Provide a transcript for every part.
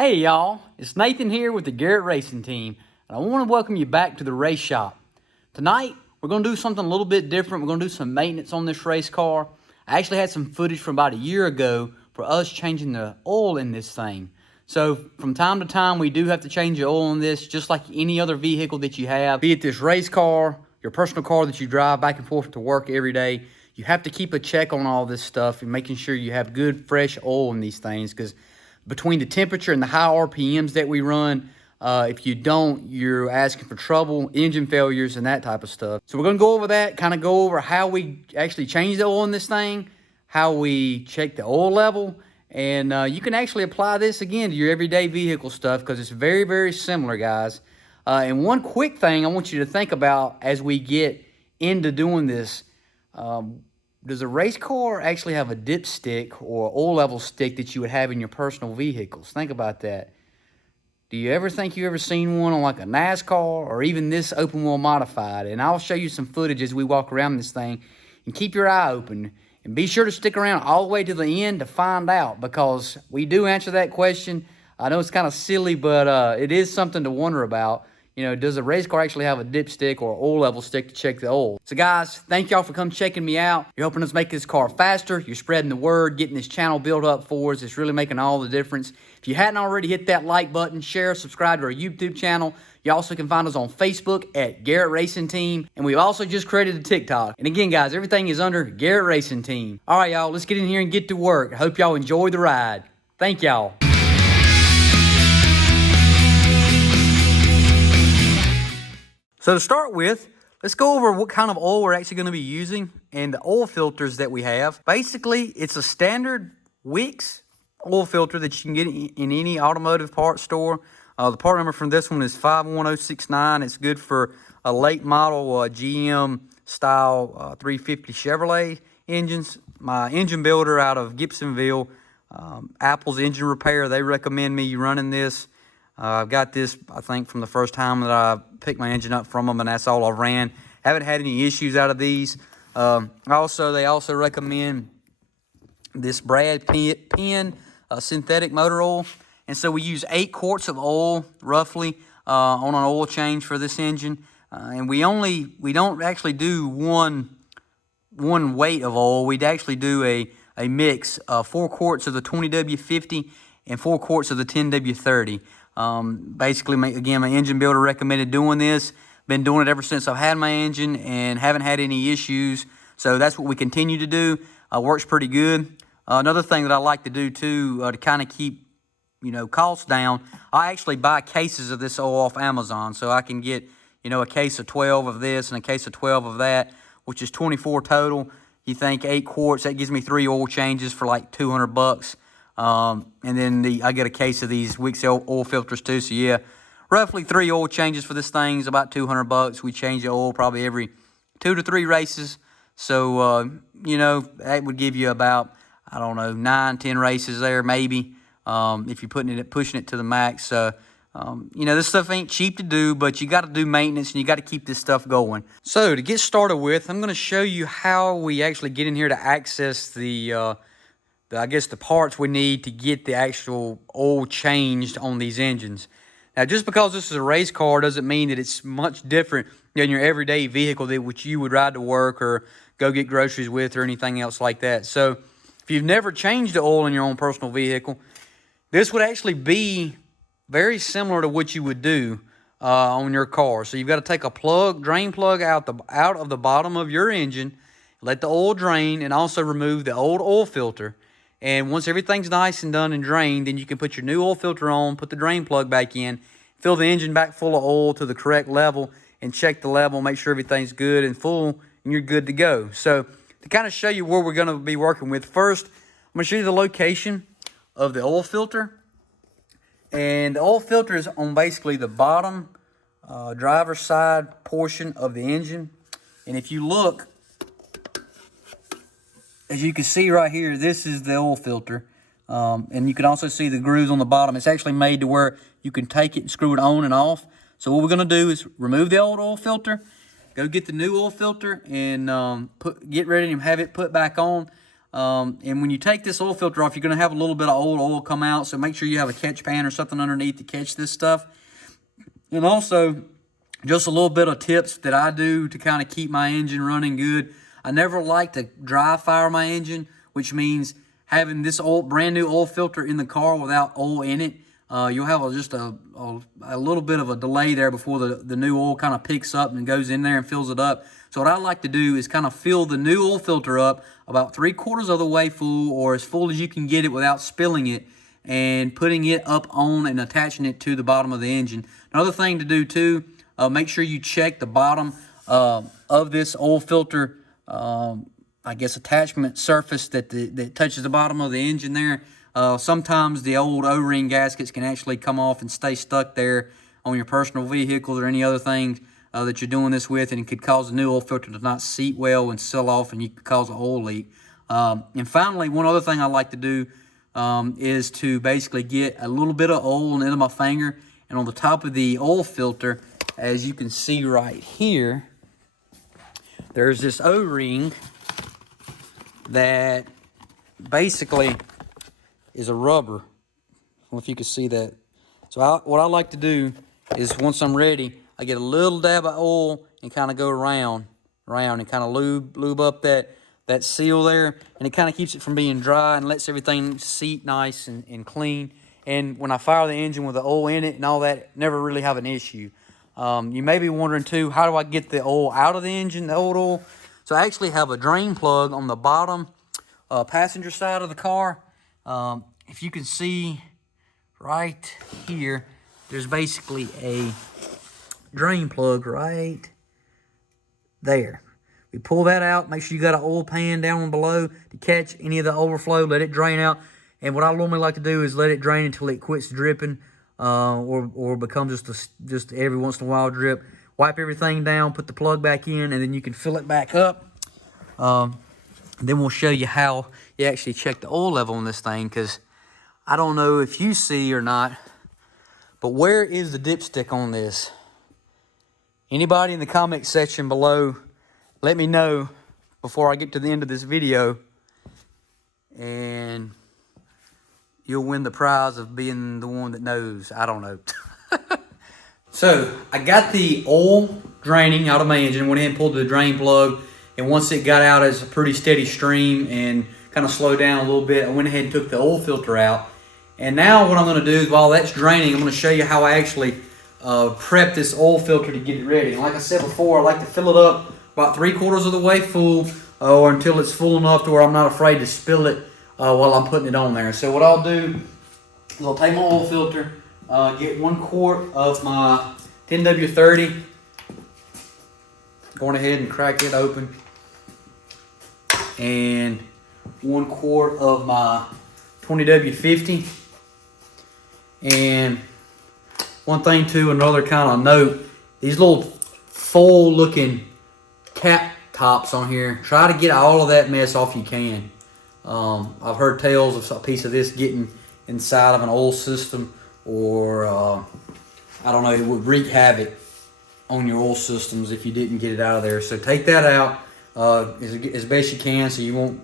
Hey y'all, it's Nathan here with the Garrett Racing Team, and I want to welcome you back to the race shop. Tonight, we're going to do something a little bit different. We're going to do some maintenance on this race car. I actually had some footage from about a year ago for us changing the oil in this thing. So from time to time, we do have to change the oil in this, just like any other vehicle that you have. Be it this race car, your personal car that you drive back and forth to work every day. You have to keep a check on all this stuff and making sure you have good, fresh oil in these things, because between the temperature and the high RPMs that we run, if you don't, you're asking for trouble, engine failures, and that type of stuff. So we're going to go over that, kind of go over how we actually change the oil in this thing, how we check the oil level, and you can actually apply this again to your everyday vehicle stuff because it's very, very similar, guys. And one quick thing I want you to think about as we get into doing this, does a race car actually have a dipstick or oil level stick that you would have in your personal vehicles? Think about that. Do you ever think you ever seen one on like a NASCAR or even this open wheel modified? And I'll show you some footage as we walk around this thing. And keep your eye open. And be sure to stick around all the way to the end to find out, because we do answer that question. I know it's kind of silly, but it is something to wonder about. You know, does a race car actually have a dipstick or oil level stick to check the oil? So guys, thank y'all for coming checking me out. You're helping us make this car faster. You're spreading the word, getting this channel built up for us. It's really making all the difference. If you hadn't already, hit that like button, share, subscribe to our YouTube channel. You also can find us on Facebook at Garrett Racing Team. And we've also just created a TikTok. And again, guys, everything is under Garrett Racing Team. All right, y'all, let's get in here and get to work. I hope y'all enjoy the ride. Thank y'all. So to start with, let's go over what kind of oil we're actually going to be using and the oil filters that we have. Basically, it's a standard Wix oil filter that you can get in any automotive parts store. The part number from this one is 51069. It's good for a late model GM style 350 Chevrolet engines. My engine builder out of Gibsonville, Apple's Engine Repair, they recommend me running this. I've got this, I think, from the first time that I picked my engine up from them, and that's all I've ran. Haven't had any issues out of these. They also recommend this Brad Penn synthetic motor oil. And so we use 8 quarts of oil, roughly, on an oil change for this engine. And we don't actually do one weight of oil. We'd actually do a mix of 4 quarts of the 20W50 and 4 quarts of the 10W30. Basically, again, my engine builder recommended doing this. Been doing it ever since I've had my engine and haven't had any issues. So that's what we continue to do. Works pretty good. Another thing that I like to do too, to kind of keep, costs down, I actually buy cases of this oil off Amazon. So I can get, a case of 12 of this and a case of 12 of that, which is 24 total. You think 8 quarts, that gives me 3 oil changes for like $200. And then I get a case of these Wix oil filters too. So yeah, roughly 3 oil changes for this thing is about $200. We change the oil probably every 2 to 3 races. So, that would give you about, 9, 10 races there maybe, if you're pushing it to the max. So, this stuff ain't cheap to do, but you got to do maintenance and you got to keep this stuff going. So to get started with, I'm going to show you how we actually get in here to access the parts we need to get the actual oil changed on these engines. Now, just because this is a race car doesn't mean that it's much different than your everyday vehicle which you would ride to work or go get groceries with or anything else like that. So if you've never changed the oil in your own personal vehicle, this would actually be very similar to what you would do on your car. So you've got to take a drain plug out of the bottom of your engine, let the oil drain, and also remove the old oil filter. And once everything's nice and done and drained, then you can put your new oil filter on, put the drain plug back in, fill the engine back full of oil to the correct level, and check the level, make sure everything's good and full, and you're good to go. So to kind of show you where we're going to be working with, first, I'm going to show you the location of the oil filter. And the oil filter is on basically the bottom driver's side portion of the engine. And if you look, as you can see right here, this is the oil filter. And you can also see the grooves on the bottom. It's actually made to where you can take it and screw it on and off. So what we're going to do is remove the old oil filter, go get the new oil filter, and get ready and have it put back on. And when you take this oil filter off, you're going to have a little bit of old oil come out. So make sure you have a catch pan or something underneath to catch this stuff. And also, just a little bit of tips that I do to kind of keep my engine running good. I never like to dry fire my engine, which means having this brand new oil filter in the car without oil in it. You'll have just a little bit of a delay there before the new oil kind of picks up and goes in there and fills it up. So what I like to do is kind of fill the new oil filter up about 3/4 of the way full, or as full as you can get it without spilling it, and putting it up on and attaching it to the bottom of the engine. Another thing to do too, make sure you check the bottom of this oil filter, I guess, attachment surface that touches the bottom of the engine there. Sometimes the old O-ring gaskets can actually come off and stay stuck there on your personal vehicles or any other things that you're doing this with, and it could cause the new oil filter to not seat well and seal off, and you could cause an oil leak. And finally, one other thing I like to do is to basically get a little bit of oil on the end of my finger, and on the top of the oil filter, as you can see right here, there's this O-ring that basically is a rubber. I don't know if you can see that. So what I like to do is, once I'm ready, I get a little dab of oil and kind of go around and kind of lube up that seal there, and it kind of keeps it from being dry and lets everything seat nice and clean. And when I fire the engine with the oil in it and all that, never really have an issue. You may be wondering too, how do I get the oil out of the engine, the old oil? So I actually have a drain plug on the bottom passenger side of the car. If you can see right here, there's basically a drain plug right there. We pull that out, make sure you got an oil pan down below to catch any of the overflow, let it drain out. And what I normally like to do is let it drain until it quits dripping, or becomes just every once in a while drip. Wipe everything down, put the plug back in, and then you can fill it back up. Then we'll show you how you actually check the oil level on this thing, because I don't know if you see or not, but where is the dipstick on this? Anybody in the comment section below, let me know before I get to the end of this video, and you'll win the prize of being the one that knows. I don't know. So I got the oil draining out of my engine, went ahead and pulled the drain plug, and once it got out as a pretty steady stream and kind of slowed down a little bit, I went ahead and took the oil filter out. And now what I'm going to do is, while that's draining, I'm going to show you how I actually prep this oil filter to get it ready. And like I said before, I like to fill it up about 3/4 of the way full, or until it's full enough to where I'm not afraid to spill it while I'm putting it on there. So what I'll do is I'll take my oil filter, get 1 quart of my 10W30, going ahead and crack it open, and 1 quart of my 20W50. And one thing too, another kind of note, these little foil looking cap tops on here, try to get all of that mess off you can. I've heard tales of a piece of this getting inside of an oil system, or I don't know, it would wreak havoc on your oil systems if you didn't get it out of there. So take that out as best you can, so you won't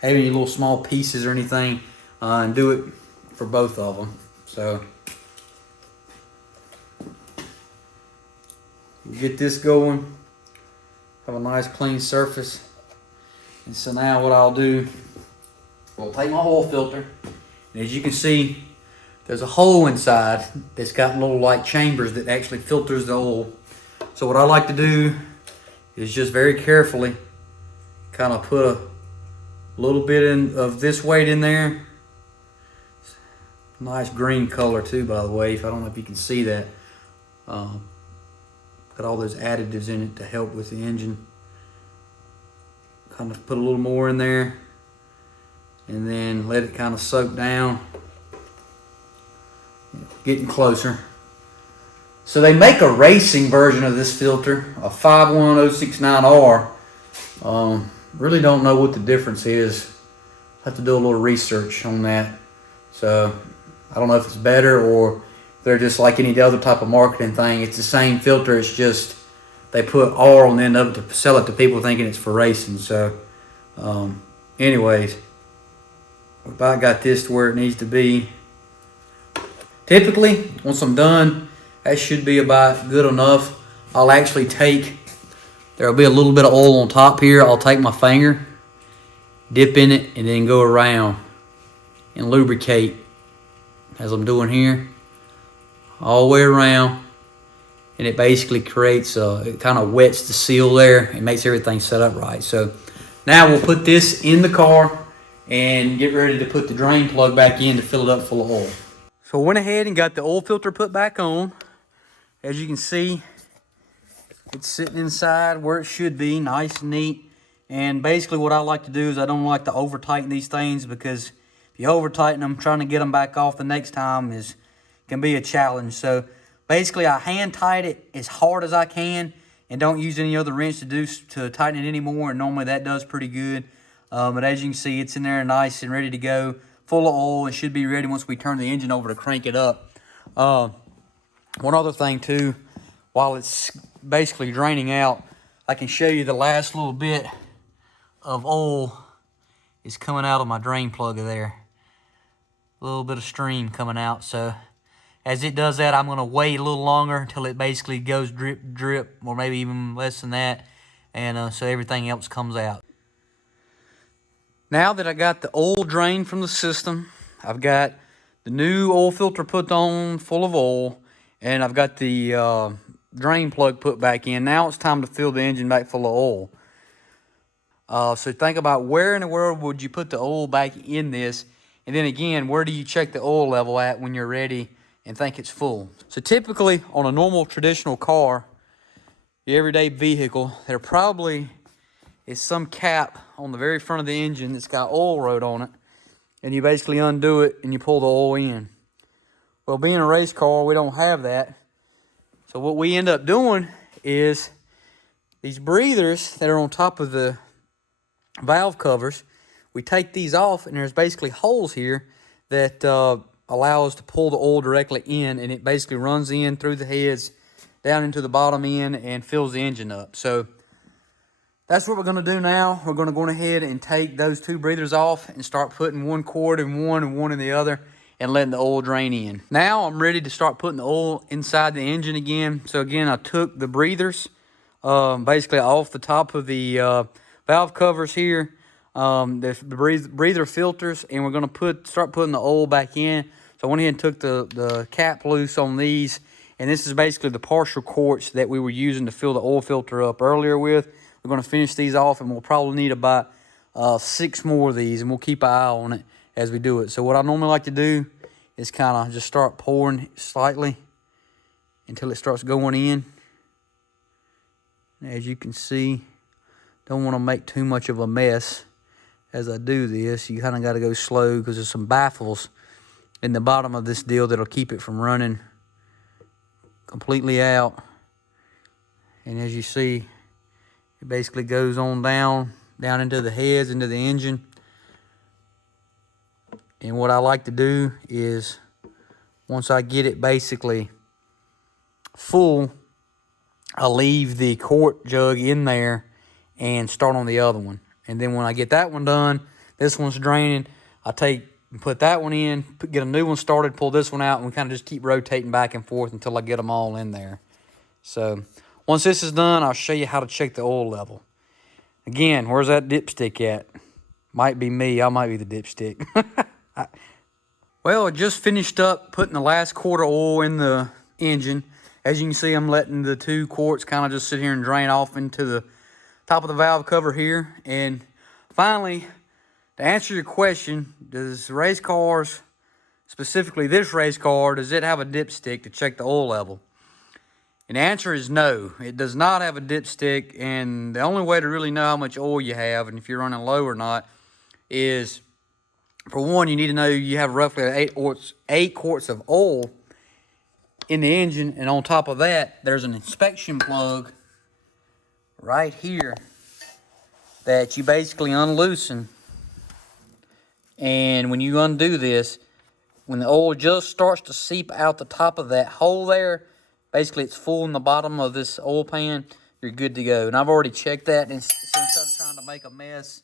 have any little small pieces or anything, and do it for both of them. So get this going, have a nice clean surface. And so now what I'll do, I'll take my oil filter, and as you can see, there's a hole inside that's got little like chambers that actually filters the oil. So what I like to do is just very carefully kind of put a little bit of this weight in there. Nice green color too, by the way, if I don't know if you can see that. Got all those additives in it to help with the engine. Kind of put a little more in there, and then let it kind of soak down. Getting closer. So they make a racing version of this filter, a 51069R. Really don't know what the difference is. Have to do a little research on that. So I don't know if it's better, or they're just like any other type of marketing thing. It's the same filter, it's just they put R on the end of it to sell it to people thinking it's for racing. So Anyways, about got this to where it needs to be. Typically, once I'm done, that should be about good enough. I'll actually take, there'll be a little bit of oil on top here. I'll take my finger, dip in it, and then go around and lubricate as I'm doing here, all the way around. And it basically creates, it kind of wets the seal there and makes everything set up right. So now we'll put this in the car and get ready to put the drain plug back in to fill it up full of oil. So I went ahead and got the oil filter put back on. As you can see, it's sitting inside where it should be, nice and neat. And basically what I like to do is I don't like to over tighten these things, because if you over tighten them, trying to get them back off the next time can be a challenge. So basically I hand tight it as hard as I can and don't use any other wrench to tighten it anymore. And normally that does pretty good. But as you can see, it's in there nice and ready to go, full of oil, and should be ready once we turn the engine over to crank it up. One other thing too, while it's basically draining out, I can show you the last little bit of oil is coming out of my drain plug there. A little bit of stream coming out. So as it does that, I'm going to wait a little longer until it basically goes drip, drip, or maybe even less than that, and so everything else comes out. Now that I got the oil drained from the system, I've got the new oil filter put on full of oil, and I've got the drain plug put back in. Now it's time to fill the engine back full of oil. So think about where in the world would you put the oil back in this, and then again, where do you check the oil level at when you're ready and think it's full. So typically on a normal traditional car, your everyday vehicle, there probably is some cap on the very front of the engine that's got oil road on it, and you basically undo it and you pull the oil in. Well, being a race car, we don't have that. So what we end up doing is these breathers that are on top of the valve covers, we take these off, and there's basically holes here that allow us to pull the oil directly in, and it basically runs in through the heads down into the bottom end and fills the engine up. So that's what we're going to do now. We're going to go ahead and take those two breathers off and start putting one cord in one and one in the other and letting the oil drain in. Now I'm ready to start putting the oil inside the engine again. So again, I took the breathers basically off the top of the valve covers here, the breather filters, and we're going to start putting the oil back in. So I went ahead and took the cap loose on these, and this is basically the partial quarts that we were using to fill the oil filter up earlier with. We're going to finish these off, and we'll probably need about 6 more of these, and we'll keep an eye on it as we do it. So what I normally like to do is kind of just start pouring slightly until it starts going in. As you can see, don't want to make too much of a mess as I do this. You kind of got to go slow because there's some baffles in the bottom of this deal that'll keep it from running completely out. And as you see, it basically goes on down into the heads, into the engine. And what I like to do is, once I get it basically full, I'll leave the quart jug in there and start on the other one. And then when I get that one done, this one's draining, I take and put that one in, get a new one started, pull this one out, and we kind of just keep rotating back and forth until I get them all in there. So once this is done, I'll show you how to check the oil level. Again, where's that dipstick at? Might be me. I might be the dipstick. Well, I just finished up putting the last quart of oil in the engine. As you can see, I'm letting the 2 quarts kind of just sit here and drain off into the top of the valve cover here. And finally, to answer your question, does race cars, specifically this race car, does it have a dipstick to check the oil level? And the answer is no. It does not have a dipstick, and the only way to really know how much oil you have and if you're running low or not is, for one, you need to know you have roughly 8 quarts of oil in the engine, and on top of that, there's an inspection plug right here that you basically unloosen. And when you undo this, when the oil just starts to seep out the top of that hole there, basically it's full in the bottom of this oil pan, you're good to go. And I've already checked that, and instead of trying to make a mess,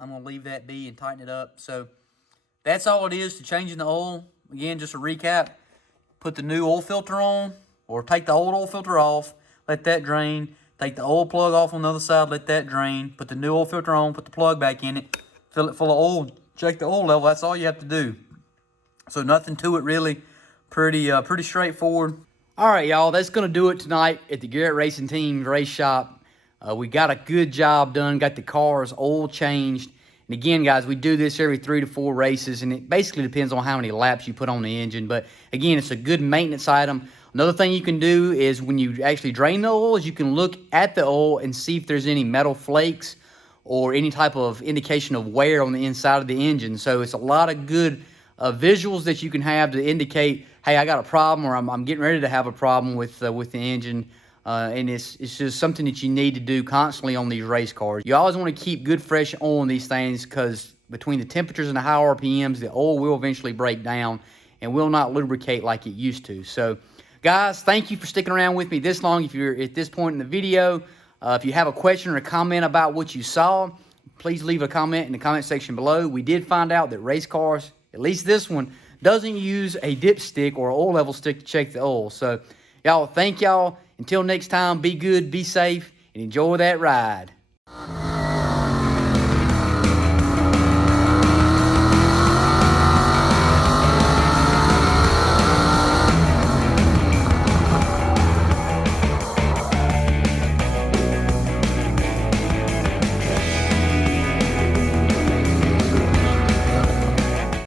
I'm going to leave that be and tighten it up. So that's all it is to changing the oil. Again, just a recap, put the new oil filter on, or take the old oil filter off, let that drain, take the oil plug off on the other side, let that drain, put the new oil filter on, put the plug back in it, fill it full of oil, check the oil level. That's all you have to do. So nothing to it really, pretty straightforward. All right, y'all, that's going to do it tonight at the Garrett Racing Team race shop. We got a good job done, got the cars oil changed. And again, guys, we do this every 3 to 4 races, and it basically depends on how many laps you put on the engine. But again, it's a good maintenance item. Another thing you can do is when you actually drain the oil is you can look at the oil and see if there's any metal flakes or any type of indication of wear on the inside of the engine. So it's a lot of good visuals that you can have to indicate, hey, I got a problem, or I'm getting ready to have a problem with the engine. And it's just something that you need to do constantly on these race cars. You always want to keep good fresh oil in these things, because between the temperatures and the high RPMs, the oil will eventually break down and will not lubricate like it used to. So guys, thank you for sticking around with me this long. If you're at this point in the video, if you have a question or a comment about what you saw, please leave a comment in the comment section below. We did find out that race cars, at least this one, doesn't use a dipstick or oil level stick to check the oil. So y'all, thank y'all. Until next time, be good, be safe, and enjoy that ride.